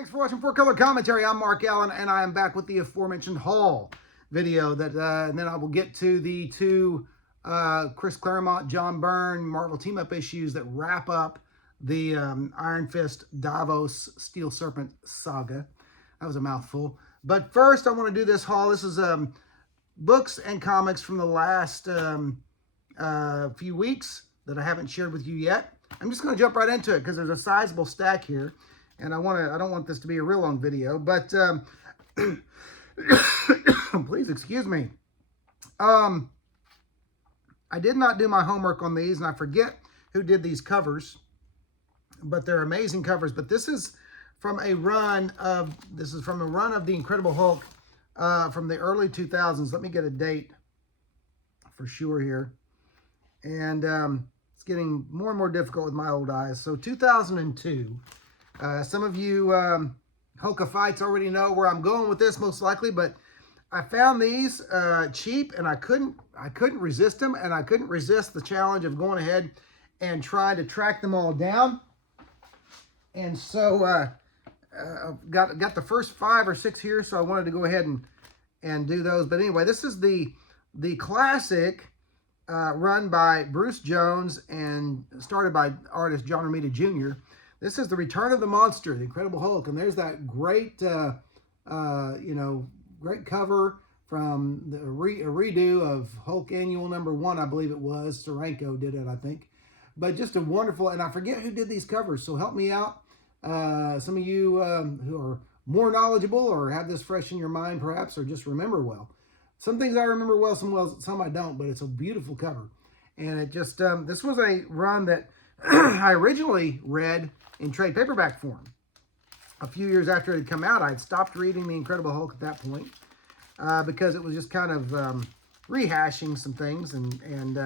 Thanks for watching Four Color Commentary. I'm Mark Allen, and I am back with the aforementioned haul video. And then I will get to the two Chris Claremont, John Byrne Marvel team-up issues that wrap up the Iron Fist Davos Steel Serpent saga. That was a mouthful. But first, I want to do this haul. This is books and comics from the last few weeks that I haven't shared with you yet. I'm just going to jump right into it because there's a sizable stack here. And I don't want this to be a real long video, but please excuse me. I did not do my homework on these, and I forget who did these covers, but they're amazing covers. But this is from a run of the Incredible Hulk from the early 2000s. Let me get a date for sure here, and it's getting more and more difficult with my old eyes. So 2002. Some of you Hulkifites already know where I'm going with this, most likely, but I found these cheap, and I couldn't resist them, and I couldn't resist the challenge of going ahead and trying to track them all down. And so got the first 5 or 6 here, so I wanted to go ahead and do those. But anyway, this is the classic run by Bruce Jones and started by artist John Romita Jr. This is the Return of the Monster, the Incredible Hulk, and there's that great, great cover from the redo of Hulk Annual #1, I believe it was. Steranko did it, I think. But just a wonderful, and I forget who did these covers, so help me out. Some of you who are more knowledgeable or have this fresh in your mind, perhaps, or just remember well. Some things I remember well, some I don't, but it's a beautiful cover. And it just, this was a run that I originally read in trade paperback form. A few years after it had come out, I had stopped reading The Incredible Hulk at that point because it was just kind of rehashing some things and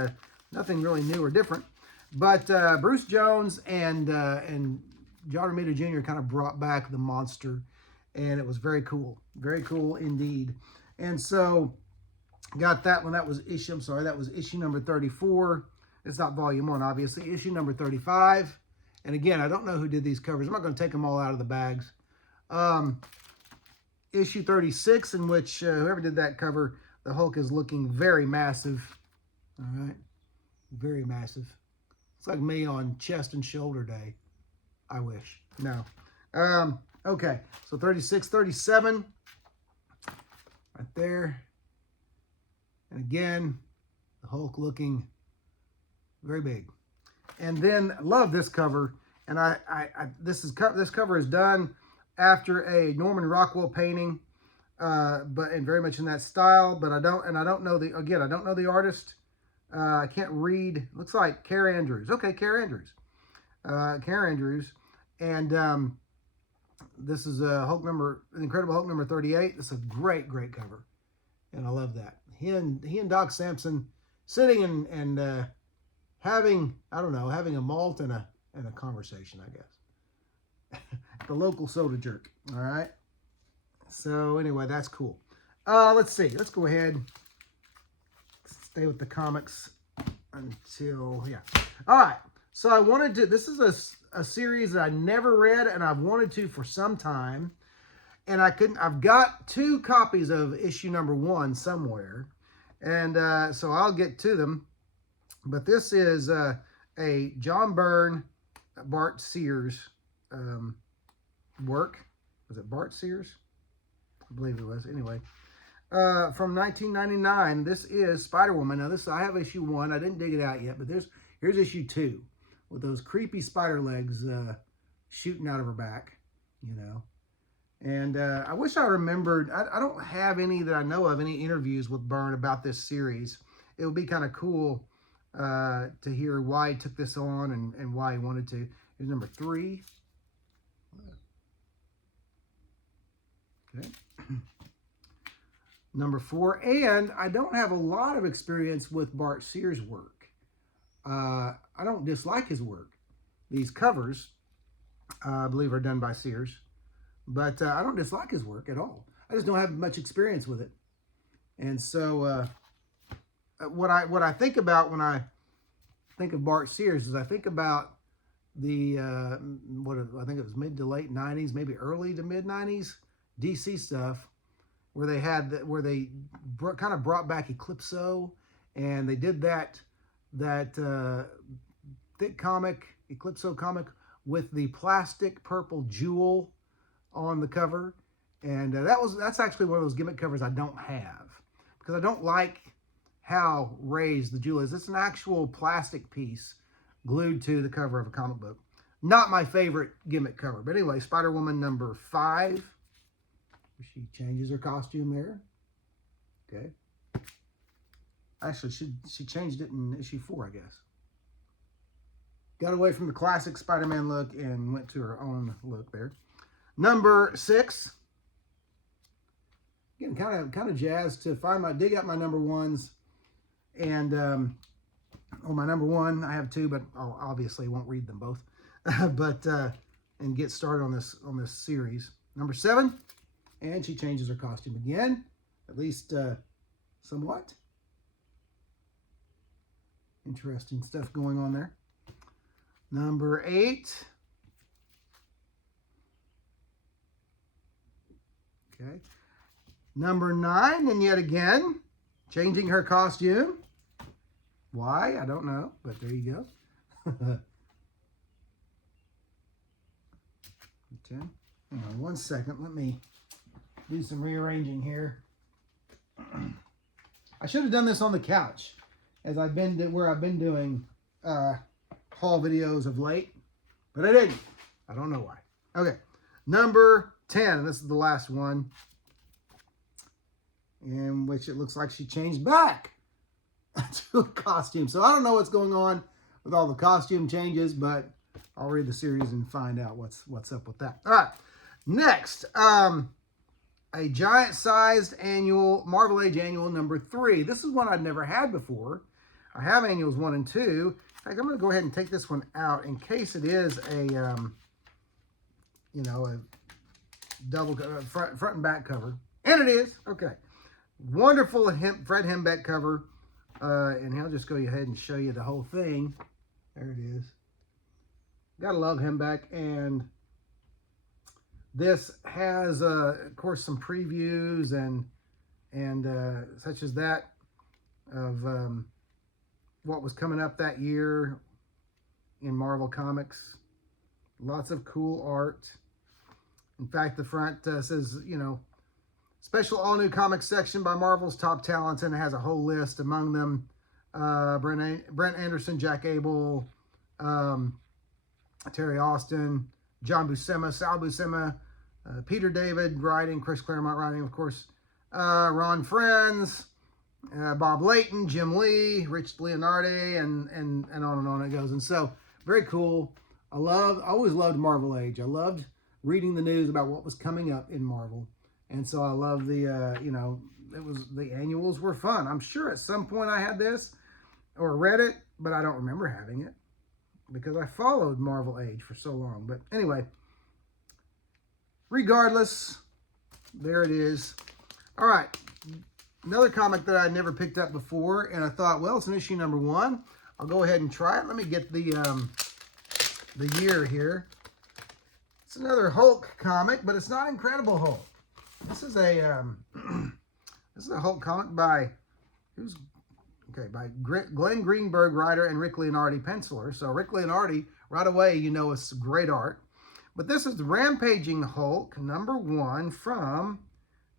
nothing really new or different. But Bruce Jones and John Romita Jr. kind of brought back the monster, and it was very cool indeed. And so got that one. That was issue number 34. It's not volume 1, obviously. Issue number 35. And again, I don't know who did these covers. I'm not going to take them all out of the bags. Issue 36, in which whoever did that cover, the Hulk is looking very massive. All right. Very massive. It's like me on chest and shoulder day. I wish. No. Okay. So 36, 37. Right there. And again, the Hulk looking very big. And then I love this cover, and this cover is done after a Norman Rockwell painting, and very much in that style. But I don't know the artist. I can't read. Looks like Care Andrews. Okay, Care Andrews. And this is Incredible Hulk number 38. This is a great cover, and I love that. He and Doc Samson sitting and having a malt and a conversation, I guess. The local soda jerk. All right. So anyway, that's cool. Let's see. Let's go ahead. Stay with the comics until, yeah. All right. So I wanted to, this is a series that I never read, and I've wanted to for some time. And I've got 2 copies of issue number 1 somewhere. And so I'll get to them. But this is a John Byrne, Bart Sears work. Was it Bart Sears? I believe it was. Anyway, from 1999. This is Spider-Woman. Now, I have issue 1. I didn't dig it out yet, but here's issue 2 with those creepy spider legs shooting out of her back, you know. And I wish I remembered. I don't have any that I know of, any interviews with Byrne about this series. It would be kind of cool to hear why he took this on and why he wanted to. Here's number 3. Okay. Number 4. And I don't have a lot of experience with Bart Sears' work. I don't dislike his work. These covers, I believe, are done by Sears. But I don't dislike his work at all. I just don't have much experience with it. And so what I think about when I think of Bart Sears is I think about the I think it was mid to late 90s, maybe early to mid 90s DC stuff, where they had kind of brought back Eclipso, and they did that thick comic, Eclipso comic, with the plastic purple jewel on the cover. And that's actually one of those gimmick covers I don't have, because I don't like how raised the jewel is. It's an actual plastic piece glued to the cover of a comic book. Not my favorite gimmick cover. But anyway, Spider-Woman number 5. She changes her costume there. Okay. Actually, she changed it in issue 4, I guess. Got away from the classic Spider-Man look and went to her own look there. Number 6. Getting kind of jazzed to dig out my number 1s. And my number 1, I have 2, but I obviously won't read them both. But and get started on this series. Number 7, and she changes her costume again, at least somewhat. Interesting stuff going on there. Number 8. Okay. Number 9, and yet again, changing her costume. Why? I don't know, but there you go. 10. Hang on 1 second. Let me do some rearranging here. I should have done this on the couch, as I've been doing haul videos of late, but I didn't. I don't know why. Okay, number 10. This is the last one, in which it looks like she changed back to a costume. So I don't know what's going on with all the costume changes, but I'll read the series and find out what's up with that. All right, next, a giant-sized annual, Marvel Age annual number 3. This is one I'd never had before. I have annuals 1 and 2. In fact, I'm going to go ahead and take this one out in case it is a double front and back cover. And it is. Okay. Wonderful Fred Hembeck cover. And I'll just go ahead and show you the whole thing. There it is. Gotta love Hembeck. And this has, of course, some previews and such as that of what was coming up that year in Marvel Comics. Lots of cool art. In fact, the front says, special all-new comics section by Marvel's top talents, and it has a whole list, among them Brent Anderson, Jack Abel, Terry Austin, John Buscema, Sal Buscema, Peter David writing, Chris Claremont writing, of course, Ron Friends, Bob Layton, Jim Lee, Rich Leonardi, and on it goes. And so, very cool. I always loved Marvel Age. I loved reading the news about what was coming up in Marvel. And so I love the, the annuals were fun. I'm sure at some point I had this or read it, but I don't remember having it because I followed Marvel Age for so long. But anyway, regardless, there it is. All right. Another comic that I never picked up before, and I thought, well, it's an issue number 1. I'll go ahead and try it. Let me get the year here. It's another Hulk comic, but it's not Incredible Hulk. This is a Hulk comic by Glenn Greenberg, writer, and Rick Leonardi, penciler. So Rick Leonardi, right away, it's great art. But this is the Rampaging Hulk number 1 from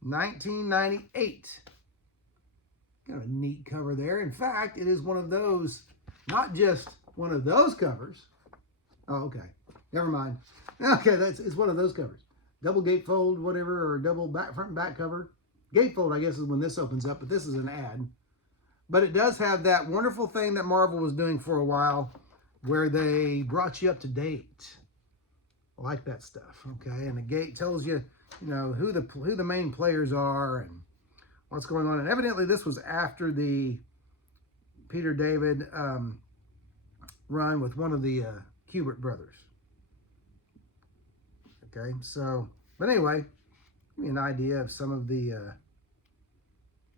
1998. Got a neat cover there. In fact, it is one of those, not just one of those covers. Oh, okay. Never mind. Okay, it's one of those covers. Double gatefold, whatever, or double front and back cover. Gatefold, I guess, is when this opens up, but this is an ad. But it does have that wonderful thing that Marvel was doing for a while, where they brought you up to date. I like that stuff, okay? And the gate tells you, who the main players are and what's going on. And evidently this was after the Peter David run with one of the Kubert brothers. Okay, so, but anyway, give me an idea of some of the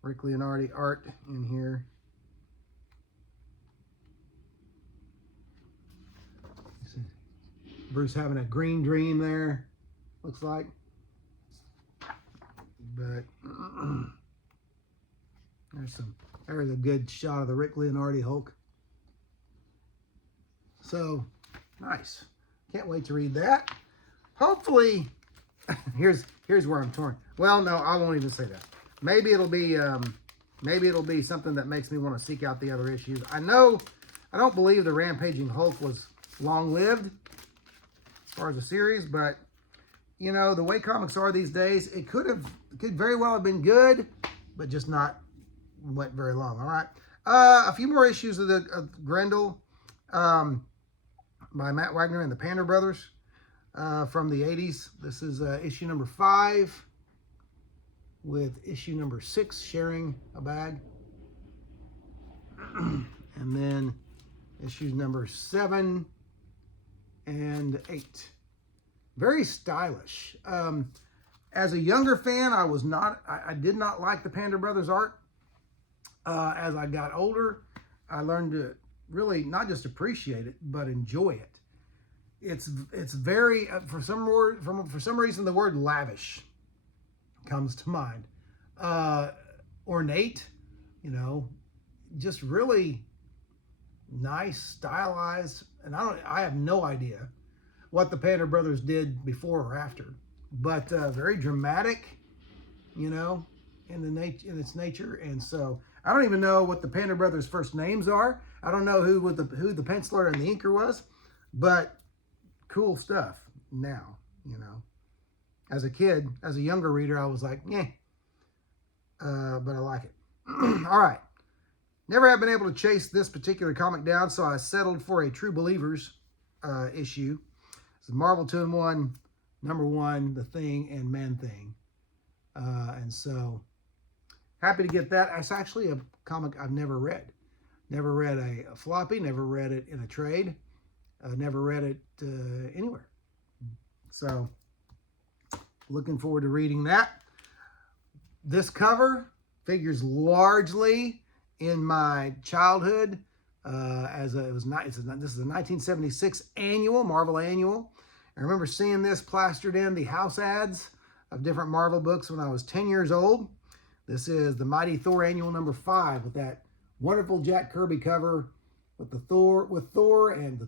Rick Leonardi art in here. Bruce having a green dream there, looks like. But there's a good shot of the Rick Leonardi Hulk. So, nice. Can't wait to read that. Hopefully, here's where I'm torn. Well, no, I won't even say that. Maybe it'll be something that makes me want to seek out the other issues. I don't believe the Rampaging Hulk was long-lived as far as a series, but you know, the way comics are these days, it could very well have been good, but just not went very long. All right. A few more issues of Grendel by Matt Wagner and the Panda Brothers from the 80s. This is issue number 5 with issue number 6 sharing a bag. And then issues number 7 and 8. Very stylish. As a younger fan, I did not like the Panda Brothers art. As I got older, I learned to really not just appreciate it, but enjoy it. It's very for some reason the word lavish comes to mind. Ornate, you know, just really nice, stylized, and I have no idea what the Panda Brothers did before or after, but very dramatic, you know, in its nature. And so I don't even know what the Panda Brothers' first names are. I don't know who the penciler and the inker was, but cool stuff. Now, you know, as a kid, as a younger reader, I was like, yeah, but I like it. All right. Never have been able to chase this particular comic down, so I settled for a True Believers issue. It's Marvel 2-in-1, number 1, The Thing and Man-Thing. And so, happy to get that. It's actually a comic I've never read. Never read a floppy, never read it in a trade, never read it anywhere. So, looking forward to reading that. This cover figures largely in my childhood. This is a 1976 annual, Marvel annual. I remember seeing this plastered in the house ads of different Marvel books when I was 10 years old. This is the Mighty Thor annual number 5 with that wonderful Jack Kirby cover with Thor and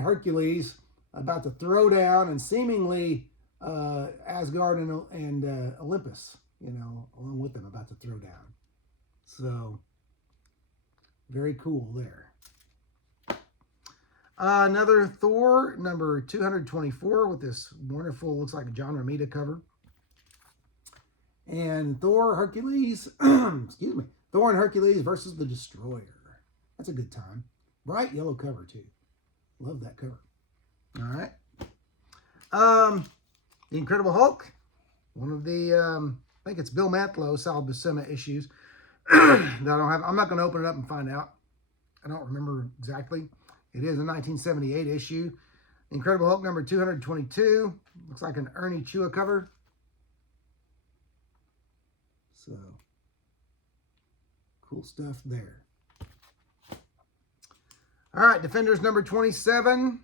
Hercules about to throw down, and seemingly Asgard and Olympus, you know, along with them about to throw down. So, very cool there. Another Thor, number 224, with this wonderful, looks like a John Romita cover. And Thor, Hercules, excuse me, Thor and Hercules versus the Destroyer. That's a good time. Bright yellow cover, too. Love that cover. All right. The Incredible Hulk, one of the, I think it's Bill Mantlo, Sal Buscema issues that I don't have. I'm not going to open it up and find out. I don't remember exactly. It is a 1978 issue. Incredible Hulk number 222. Looks like an Ernie Chua cover. So, cool stuff there. All right, Defenders number 27.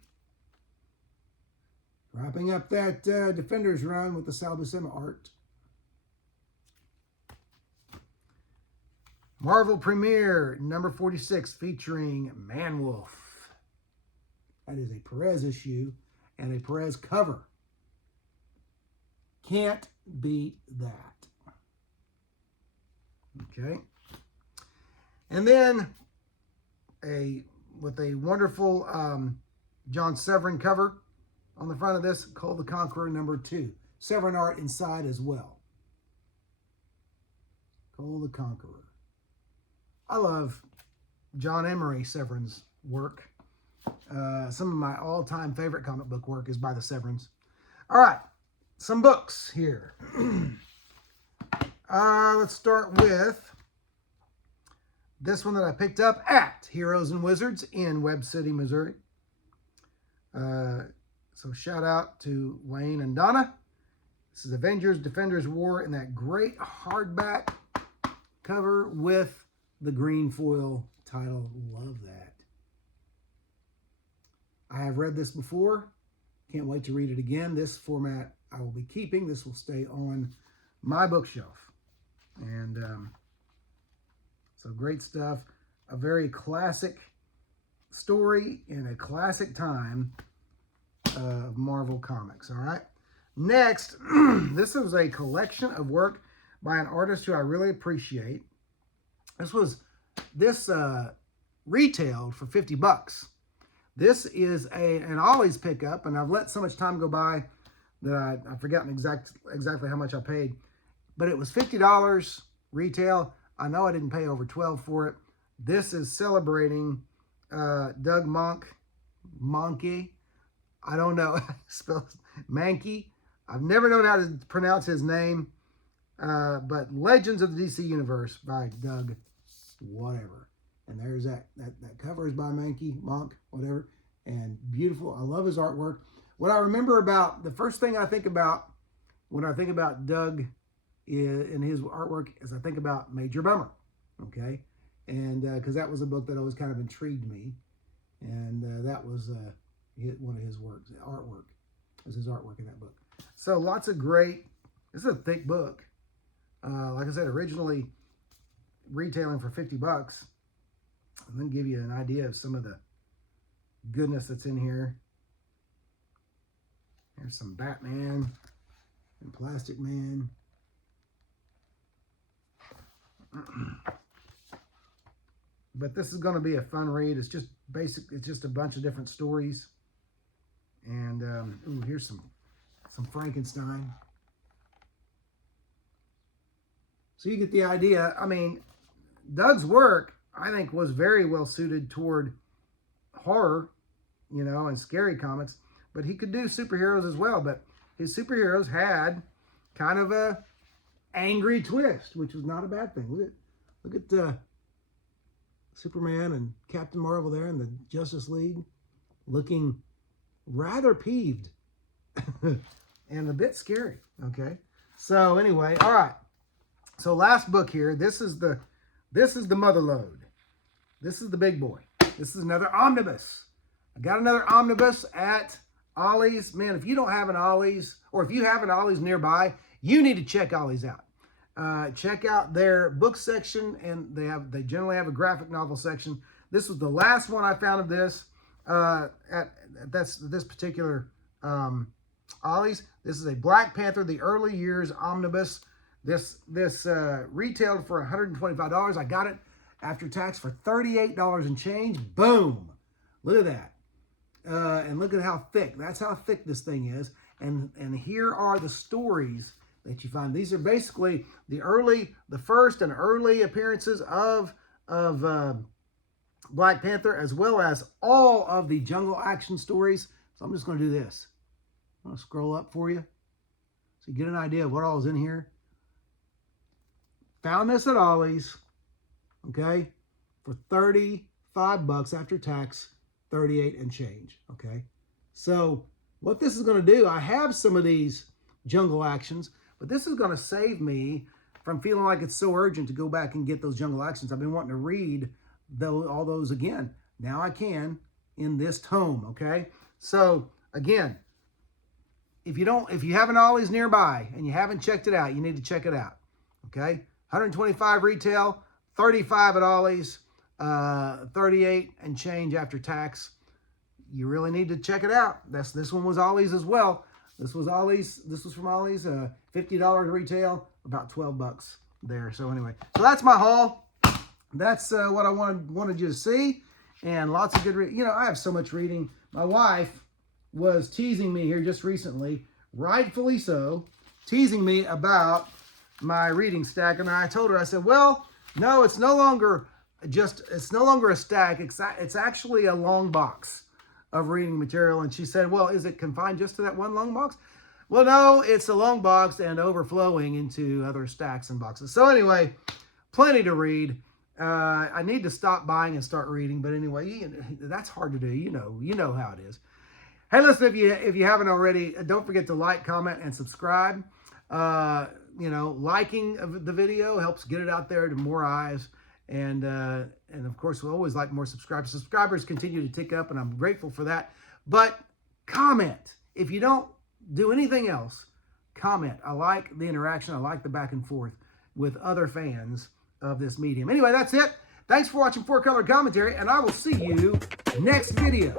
Wrapping up that Defenders run with the Sal Buscema art. Marvel Premiere number 46 featuring Manwolf. That is a Perez issue and a Perez cover. Can't beat that. Okay. And then with a wonderful John Severin cover on the front of this, Cole the Conqueror number 2. Severin art inside as well. Cole the Conqueror. I love John Emery Severin's work. Some of my all-time favorite comic book work is by the Severins. All right, some books here. Let's start with this one that I picked up at Heroes and Wizards in Webb City, Missouri. So shout out to Wayne and Donna. This is Avengers Defenders War in that great hardback cover with the green foil title. Love that. I have read this before. Can't wait to read it again. This format I will be keeping. This will stay on my bookshelf. And so great stuff. A very classic story in a classic time of Marvel Comics. All right. Next, this is a collection of work by an artist who I really appreciate. This retailed for $50. This is an Ollie's pickup, and I've let so much time go by that I've forgotten exactly how much I paid. But it was $50 retail. I know I didn't pay over $12 for it. This is celebrating Doug Mahnke. I don't know. Spelled Mahnke. I've never known how to pronounce his name. But Legends of the DC Universe by Doug whatever. And there's that cover is by Monk, whatever. And beautiful. I love his artwork. What I remember about, the first thing I think about when I think about Doug in his artwork is I think about Major Bummer. Okay? And because that was a book that always kind of intrigued me. And that was one of his works, artwork. It was his artwork in that book. So lots of great, this is a thick book. Like I said, originally retailing for $50. And then give you an idea of some of the goodness that's in here. There's some Batman and Plastic Man. But this is going to be a fun read. It's just basic. It's just a bunch of different stories. And ooh, here's some Frankenstein. So you get the idea. I mean, Doug's work, I think, was very well suited toward horror, you know, and scary comics. But he could do superheroes as well. But his superheroes had kind of a angry twist, which was not a bad thing. Look at Superman and Captain Marvel there in the Justice League, looking rather peeved and a bit scary. Okay, so anyway, all right. So last book here. This is the Motherlode. This is the big boy. This is another omnibus. I got another omnibus at Ollie's. Man, if you don't have an Ollie's, or if you have an Ollie's nearby, you need to check Ollie's out. Check out their book section, and they generally have a graphic novel section. This was the last one I found of this at this particular Ollie's. This is a Black Panther, the early years omnibus. This retailed for $125. I got it after tax for $38 and change. Boom! Look at that. And look at how thick. That's how thick this thing is. And here are the stories that you find. These are basically the first and early appearances of Black Panther, as well as all of the Jungle Action stories. So I'm just going to do this. I'm going to scroll up for you so you get an idea of what all is in here. Found this at Ollie's, okay, for $35 after tax, 38 and change, okay? So what this is going to do, I have some of these Jungle Actions, but this is going to save me from feeling like it's so urgent to go back and get those Jungle Actions. I've been wanting to read all those again. Now I can in this tome, okay? So again, if you have an Ollie's nearby and you haven't checked it out, you need to check it out, okay? $125 retail, $35 at Ollie's, $38 and change after tax. You really need to check it out. This one was Ollie's as well. This was Ollie's. This was from Ollie's. $50 retail, about $12 there. So anyway, so that's my haul. That's what I wanted you to see, and lots of good. I have so much reading. My wife was teasing me here just recently, rightfully so, teasing me about my reading stack, and I told her, I said, well, no, it's no longer a stack. It's actually a long box of reading material. And she said, well, is it confined just to that one long box? Well, no, it's a long box and overflowing into other stacks and boxes. So anyway, plenty to read. I need to stop buying and start reading, but anyway, that's hard to do. You know how it is. Hey, listen, if you haven't already, don't forget to like, comment, and subscribe. Liking of the video helps get it out there to more eyes. And of course, we always like more subscribers. Subscribers continue to tick up, and I'm grateful for that. But comment. If you don't do anything else, comment. I like the interaction. I like the back and forth with other fans of this medium. Anyway, that's it. Thanks for watching 4 Color Commentary, and I will see you next video.